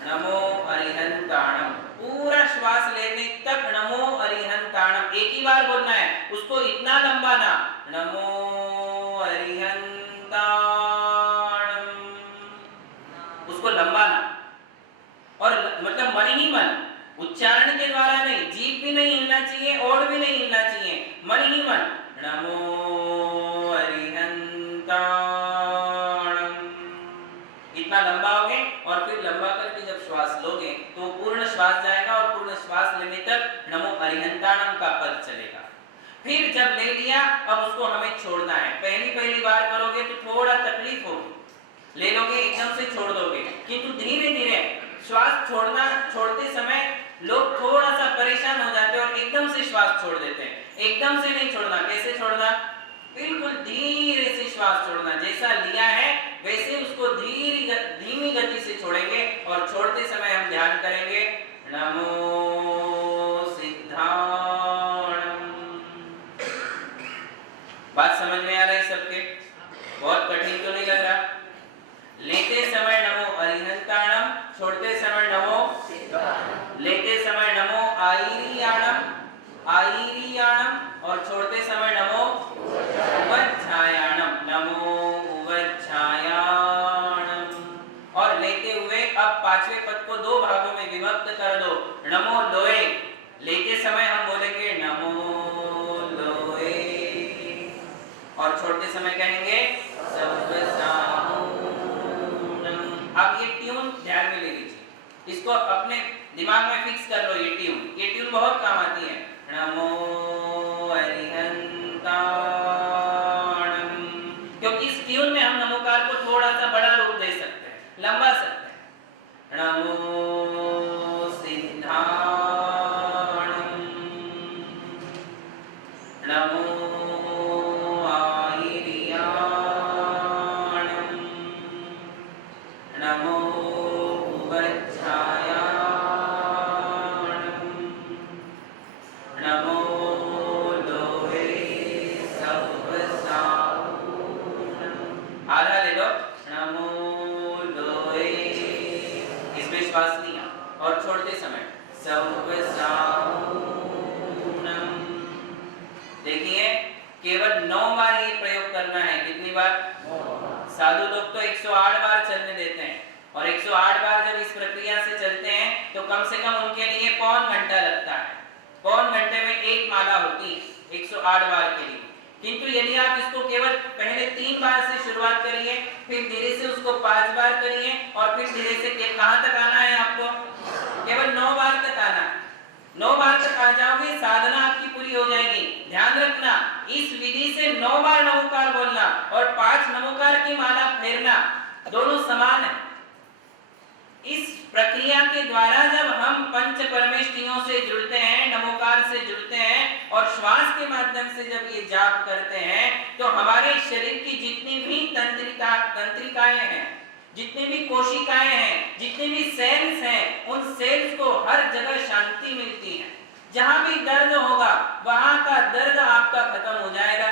नमो अरिहंताणम। पूरा श्वास लेने तक नमो अरिहंताणम एक ही बार बोलना है, उसको इतना लंबा ना, नमो अरिहंताणम, उसको लंबा ना। और मतलब मन ही मन, उच्चारण के द्वारा नहीं, जीभ भी नहीं हिलना चाहिए, ओठ भी नहीं हिलना चाहिए, मन ही मन, नमो अरिहंताणम। इतना लंबा होगे और फिर लंबा करके जब श्वास लोगे तो पूर्ण श्वास जाएगा और पूर्ण श्वास लेने तक नमो अरिहंताणम का पद चलेगा। फिर जब ले लिया अब उसको हमें छोड़ना है। पहली पहली बार करोगे तो थोड़ा तकलीफ होगी, ले लोगे एकदम से छोड़ दोगे, किंतु धीरे धीरे श्वास छोड़ते समय लोग थोड़ा सा परेशान हो जाते हैं और एकदम से श्वास छोड़ देते हैं। एकदम से नहीं छोड़ना। कैसे छोड़ना? बिल्कुल धीरे से श्वास छोड़ना। जैसा लिया है वैसे उसको धीमी गति से छोड़ेंगे और छोड़ते समय हम ध्यान करेंगे नमो सिद्धाणम। बात समझ में आ रही है सबके? बहुत कठिन तो नहीं लग रहा? लेते समय नमो अरिहंताणम, छोड़ते समय नमो, लेते समय नमो आईरियाणम और छोड़ते समय नमो उवज्झायाणम, नमो उवज्झायाणम। और लेते हुए अब पांचवें पद को दो भागों में विभक्त कर दो। नमो लोए, लेते समय हम बोलेंगे नमो लोए और छोड़ते समय कहेंगे अब ये ट्यून ध्यान में ले लीजिए, इसको अपने दिमाग में फिक्स कर लो। ये ट्यून बहुत काम आती है। नमो अरिहंताणम, क्योंकि इस ट्यून में हम नमोकार को थोड़ा सा बड़ा रूप दे सकते हैं, लंबा सकते हैं। नमो सिद्धाणम, नमो और छोड़ते समय देखिए केवल 9 बार ये प्रयोग करना है। कितनी बार? साधु लोग तो 108 बार चलने देते हैं और 108 बार जब इस प्रक्रिया से चलते हैं तो कम से कम उनके लिए पौन घंटा लगता है। पौन घंटे में एक माला होती है 108 बार के लिए। किंतु यदि आप इसको केवल पहले 3 बार से शुरुआत करिए, फिर धीरे से उसको 5 बार करिए और फिर धीरे से कहां तक आना है आपको? केवल 9 बार तक आना है। 9 बार तक आ जाओगे, साधना आपकी पूरी हो जाएगी। ध्यान रखना, इस विधि से 9 बार नमोकार बोलना और 5 नमोकार की माला फेरना दोनों समान है। इस प्रक्रिया के द्वारा जब हम पंच परमेष्ठियों से जुड़ते हैं, नमोकार से जुड़ते हैं और श्वास के माध्यम से जब ये जाप करते हैं तो हमारे शरीर की जितनी भी तंत्रिकाएं हैं, जितनी भी कोशिकाएं हैं, जितने भी सेल्स हैं, उन सेल्स को हर जगह शांति मिलती है। जहां भी दर्द होगा वहां का दर्द आपका खत्म हो जाएगा।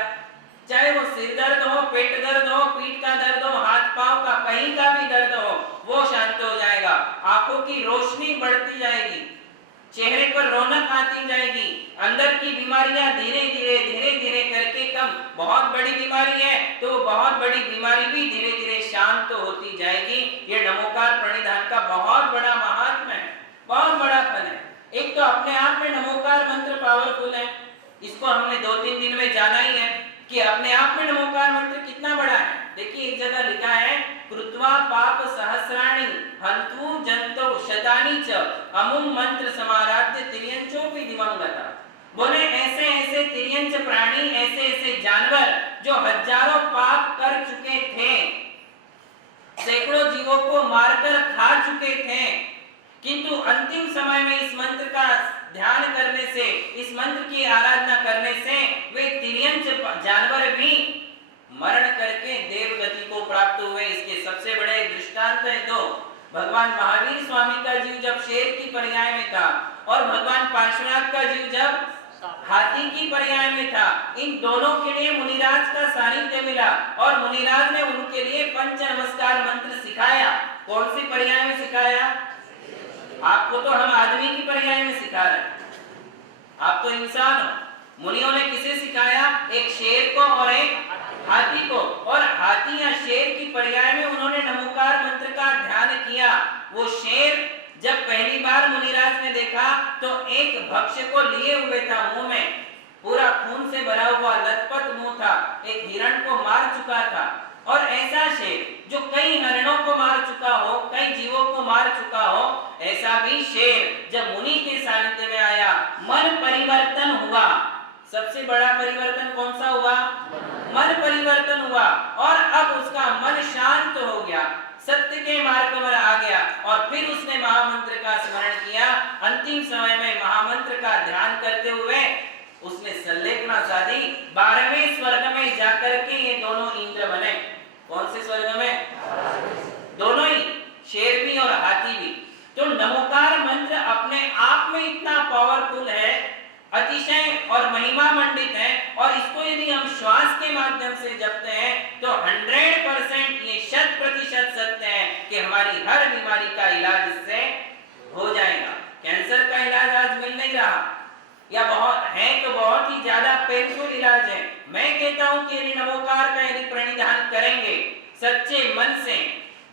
चाहे वो सिर दर्द हो, पेट दर्द हो, पीठ का दर्द हो, हाथ पांव का कहीं का भी दर्द हो, वो शांत हो जाएगा। आंखों की रोशनी बढ़ती जाएगी, चेहरे पर रौनक आती जाएगी, अंदर की बीमारियां धीरे धीरे करके कम। बहुत बड़ी बीमारी है तो बहुत बड़ी बीमारी भी धीरे धीरे शांत होती जाएगी। ये नमोकार प्रणिधान का बहुत बड़ा महात्म्य है, बहुत बड़ा फल है। एक तो अपने आप में नमोकार मंत्र पावरफुल है, इसको हमने 2-3 दिन में जाना ही है कि अपने आप में नमोकार मंत्र कितना बड़ा है। देखिए एक जगह लिखा है कृत्वा पाप सहस्राणि हंतु जंतो शतानि च अमुम मंत्र समाराध्य तिर्यंचोपि दिवंगता। बोले ऐसे ऐसे तिर्यंच प्राणी, ऐसे ऐसे जानवर जो हजारों पाप कर चुके थे, सैकड़ों जीवों को मारकर खा चुके थे, किंतु अंतिम समय में इस मंत्र का ध्यान करने से, इस मंत्र की आराधना करने से वे तिर्यंच जानवर भी मरण करके देवगति को प्राप्त हुए। इसके सबसे बड़े दृष्टांत है दो। भगवान महावीर स्वामी का जीव जब शेर की पर्याय में था और भगवान पार्श्वनाथ का जीव जब हाथी की पर्याय में था, इन दोनों के लिए मुनिराज का सानिध्य मिला और मुनिराज ने उनके लिए पंच नमस्कार मंत्र सिखाया। कौन सी पर्याय में सिखाया? आपको तो हम आदमी की पर्याय में सिखा रहे हैं, आप तो इंसान हो। मुनियों ने किसे सिखाया? एक शेर को और एक हाथी को। और हाथी या शेर की पर्याय में उन्होंने नमोकार मंत्र का ध्यान किया। वो शेर जब पहली बार मुनिराज ने देखा तो एक भक्ष्य को लिए हुए था, मुंह में पूरा खून से भरा हुआ लथपथ मुंह था, एक हिरण को मार चुका था। और ऐसा शेर जो कई हरणों को मार चुका हो, कई जीवों को मार चुका हो, ऐसा भी शेर जब मुनि के सानिध्य में आया, मन परिवर्तन हुआ। सबसे बड़ा और महिमा मंडित है, और इसको यदि हम श्वास के माध्यम से जपते हैं तो 100% ये 100% सत्य है कि हमारी हर बीमारी का इलाज इससे हो जाएगा। कैंसर का इलाज आज मिल नहीं रहा, या बहुत है तो बहुत ही ज्यादा पेनफुल इलाज है। मैं कहता हूं कि यदि नमोकार का यदि प्रणिधान करेंगे सच्चे मन से,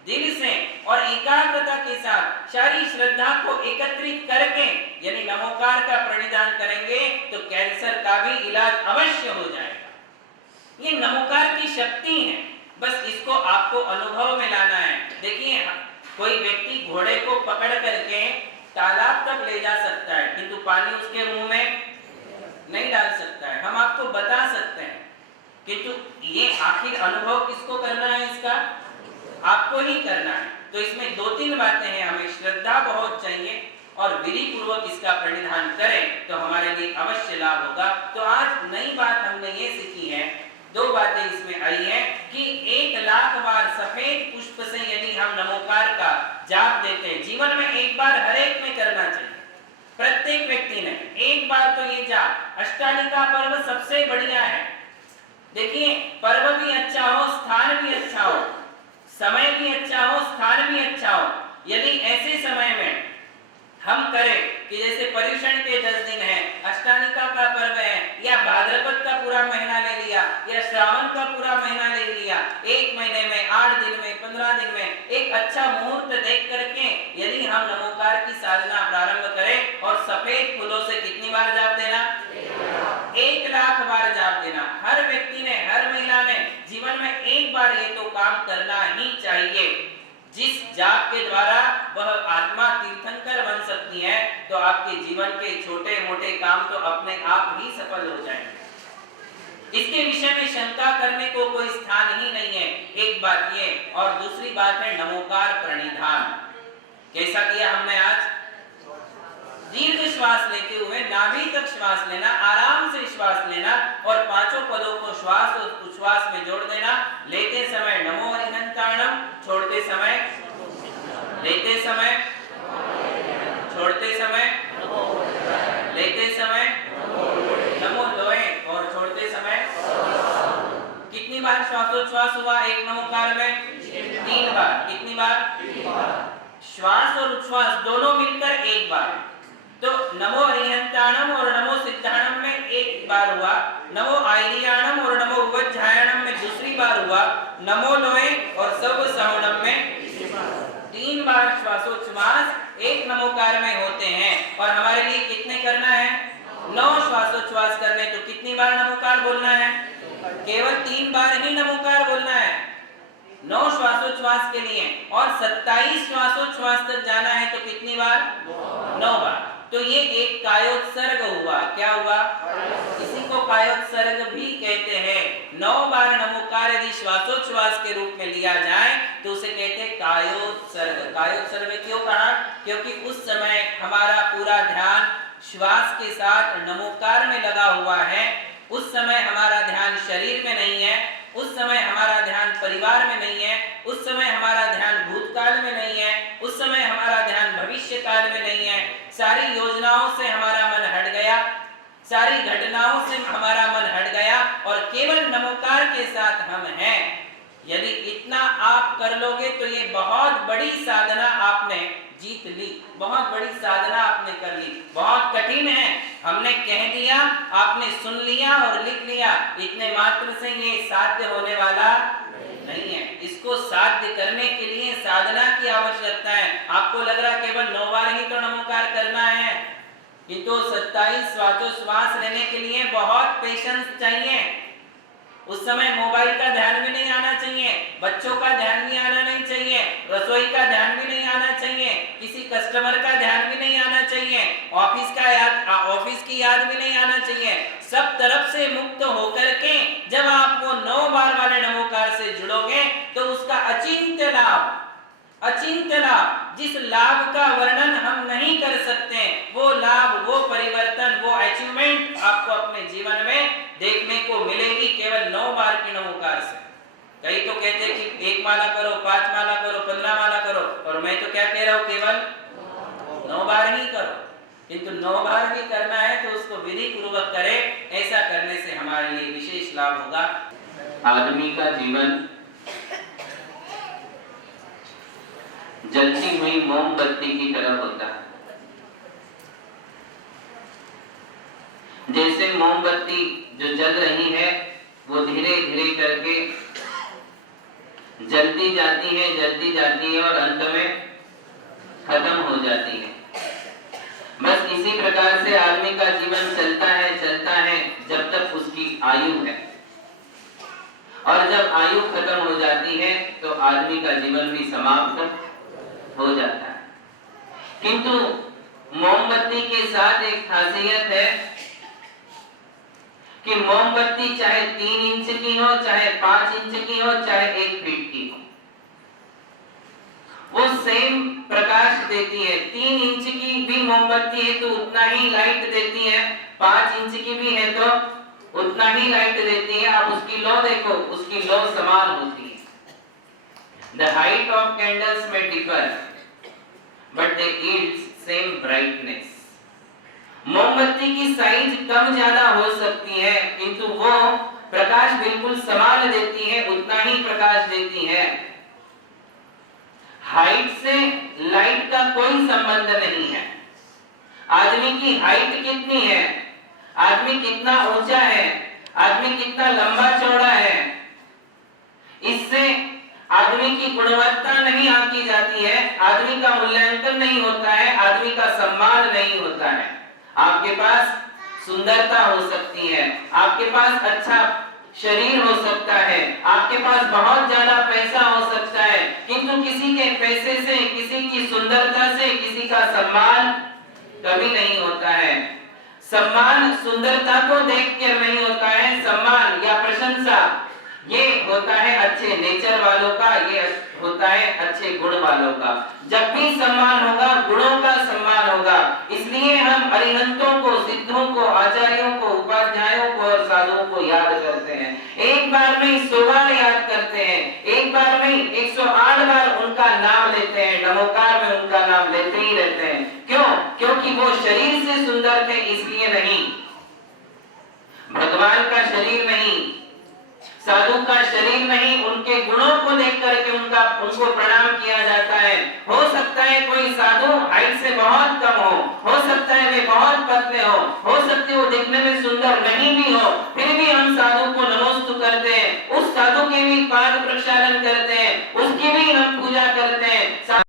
दिल से और एकाग्रता के साथ सारी श्रद्धा को एकत्रित करके यदि नमोकार का प्रणिधान करेंगे तो कैंसर का भी इलाज अवश्य हो जाएगा। ये नमोकार की शक्ति है, बस इसको आपको अनुभव में लाना है। देखिए, कोई व्यक्ति घोड़े को पकड़ करके तालाब तक ले जा सकता है, किंतु पानी उसके मुंह में नहीं डाल सकता है। हम आपको बता सकते हैं, किंतु ये आखिर अनुभव किसको करना है? इसका आपको ही करना है। तो इसमें 2-3 बातें हैं, हमें श्रद्धा बहुत चाहिए और विधि पूर्वक इसका प्रणिधान करें तो हमारे लिए अवश्य लाभ होगा। तो आज नई बात हमने ये सीखी है, 2 बातें इसमें आई है कि 1,00,000 बार सफेद पुष्प से यदि हम नमोकार का जाप देते हैं, जीवन में एक बार हर एक में करना चाहिए, प्रत्येक व्यक्ति ने एक बार तो ये जाप। अष्टालिका पर्व सबसे बढ़िया है। देखिए, पर्व भी अच्छा हो, स्थान भी अच्छा हो, समय भी अच्छा हो, स्थान भी अच्छा हो। यदि ऐसे समय में हम करें कि जैसे पर्युषण के 10 दिन है, अष्टालिका का पर्व है, या भाद्रपद का पूरा महीना ले लिया, या श्रावण का पूरा महीना ले लिया, 1 महीने में, 8 दिन में, 15 दिन में एक अच्छा मुहूर्त देख करके यदि हम नमोकार की साधना प्रारंभ करें और सफेद फूलों से कितनी बार जाप देना? 1,00,000 बार जाप देना। हर व्यक्ति ने, हर महिला ने जीवन में एक बार ये तो काम करना ही चाहिए, जिस जाप के द्वारा वह आत्मा तीर्थंकर बन सकती है। तो आपके जीवन के छोटे मोटे काम तो अपने आप ही सफल हो जाएंगे। इसके विषय में शंका करने को कोई स्थान ही नहीं है। एक बात ये, और दूसरी बात है नमोकार प्रणिधान। कैसा किया हमने आज? दीर्घ श्वास लेते हुए नाभि तक श्वास लेना, आराम से श्वास लेना और 5 पदों को श्वास और उच्छ्वास में जोड़ देना। लेते समय नमो अरिहंताणम, छोड़ते समय, लेते समय, छोड़ते समय, लेते समय नमो लोए और छोड़ते समय। कितनी बार श्वासोच्छ्वास हुआ एक नमोकार में? 3 बार। कितनी बार? श्वास और उच्छ्वास दोनों मिलकर 1 बार। तो नमो अरिहंताणम और नमो सिद्धाणम में 1 बार हुआ, नमो आयरियाणम और नमो उवज्झायणम में दूसरी बार हुआ, नमो लोए और सब सवणम में 3 बार श्वासोच्छ्वास एक नमोकार में होते हैं। और हमारे लिए कितने करना है? 9 श्वासोच्छ्वास करने। तो कितनी बार नमोकार बोलना है? केवल 3 बार ही नमोकार बोलना है 9 श्वासोच्छ्वास के लिए। और 27 श्वासोच्छ्वास तक जाना है तो कितनी बार? 9 बार। तो ये एक कायोत्सर्ग हुआ। क्या हुआ? इसी को कायोत्सर्ग भी कहते हैं। 9 बार नमोकार यदि श्वासोच्छ्वास के रूप में लिया जाए तो उसे कहते हैं कायोत्सर्ग। कायोत्सर्ग क्यों कहा? क्योंकि उस समय हमारा पूरा ध्यान श्वास के साथ नमोकार में लगा हुआ है। उस समय हमारा ध्यान शरीर में नहीं है, उस समय हमारा ध्यान परिवार में नहीं है, उस समय हमारा ध्यान भूतकाल में नहीं है, उस समय हमारा ध्यान भविष्य काल में नहीं है। सारी योजनाओं से हमारा मन हट गया, सारी घटनाओं से हमारा मन हट गया और केवल नमोकार के साथ हम हैं। यदि इतना आप कर लोगे तो ये बहुत बड़ी साधना आपने जीत ली, बहुत बड़ी साधना आपने कर ली। बहुत कठिन है, हमने कह दिया, आपने सुन लिया और लिख लिया, इतने मात्र से ये साध्य होने वाला नहीं है। इसको साध्य करने के लिए साधना की आवश्यकता है। आपको लग रहा केवल 9 बार ही तो नमोकार करना है, किंतु 27 श्वासोच्छ्वास लेने के लिए बहुत पेशेंस चाहिए। उस समय मोबाइल का ध्यान भी नहीं आना चाहिए, बच्चों का ध्यान भी आना नहीं चाहिए, रसोई का ध्यान भी नहीं आना चाहिए, किसी कस्टमर का ध्यान भी नहीं आना चाहिए, ऑफिस की याद भी नहीं आना चाहिए। सब तरफ से मुक्त होकर के जब आप वो 9 बार वाले नमोकार से जुड़ोगे तो उसका अचिंत्य लाभ, जिस लाभ का वर्णन हम नहीं कर सकते, वो लाभ, वो परिवर्तन, वो अचीवमेंट आपको अपने जीवन में देखने को मिलेगी केवल 9 बार के नमोकार से। कई तो कहते हैं कि 1 माला करो, 5 माला करो, 15 माला करो, और मैं तो क्या कह रहा हूँ, केवल 9 बार ही करो। किंतु 9 बार भी करना है तो उसको विधि पूर्वक करें विशेष लाभ होगा। आदमी का जीवन जलती हुई मोमबत्ती की तरह होता है। जैसे मोमबत्ती जो जल रही है वो धीरे धीरे करके जलती जाती है और अंत में खत्म हो जाती है। बस इसी प्रकार से आदमी का जीवन चलता है जब तक उसकी आयु है, और जब आयु खत्म हो जाती है तो आदमी का जीवन भी समाप्त हो जाता है। किंतु मोमबत्ती के साथ एक खासियत है कि मोमबत्ती चाहे 3 इंच की हो, चाहे 5 इंच की हो, चाहे 1 फीट की हो, वो सेम प्रकाश देती है। 3 इंच की भी मोमबत्ती है तो उतना ही लाइट देती है, 5 इंच की भी है तो उतना ही लाइट देती है। आप उसकी लो देखो, उसकी लो समान होती है। The height of candles may differ, but they yield same brightness. मोमबत्ती की साइज कम ज्यादा हो सकती है, किंतु वो प्रकाश बिल्कुल समान देती है, उतना ही प्रकाश देती है। हाइट से लाइट का कोई संबंध नहीं है। आदमी की हाइट कितनी है, आदमी कितना ऊंचा है, आदमी कितना लंबा चौड़ा है, इससे आदमी की गुणवत्ता नहीं आंकी जाती है, आदमी का मूल्यांकन नहीं होता है, आदमी का सम्मान नहीं होता है। आपके पास सुंदरता हो सकती है, आपके पास अच्छा शरीर हो सकता है, आपके पास बहुत ज्यादा पैसा हो सकता है, किंतु किसी के पैसे से, किसी की सुंदरता से किसी का सम्मान कभी नहीं होता है। सम्मान सुंदरता को देखकर नहीं होता है, सम्मान या प्रशंसा ये होता है अच्छे नेचर वालों का, ये होता है अच्छे गुण वालों का। जब भी सम्मान होगा गुणों का सम्मान होगा। इसलिए हम अरिहंतों को, सिद्धों को, आचार्यों को, उपाध्यायों को और साधुओं को याद करते हैं। एक बार में 100 बार याद करते हैं, एक बार में 108 बार उनका नाम लेते हैं, नमोकार में उनका नाम लेते ही रहते हैं। क्यों? क्योंकि वो शरीर से सुंदर थे इसलिए नहीं, भगवान का शरीर नहीं, साधु का शरीर नहीं, उनके गुणों को देख करके उनको प्रणाम किया जाता है। हो सकता है कोई साधु हाइट से बहुत कम हो सकता है वे बहुत पतले हो सकते है वो दिखने में सुंदर नहीं भी हो, फिर भी हम साधु को नमोस्तु करते हैं, उस साधु के भी पाद प्रक्षालन करते हैं, उसकी भी हम पूजा करते हैं।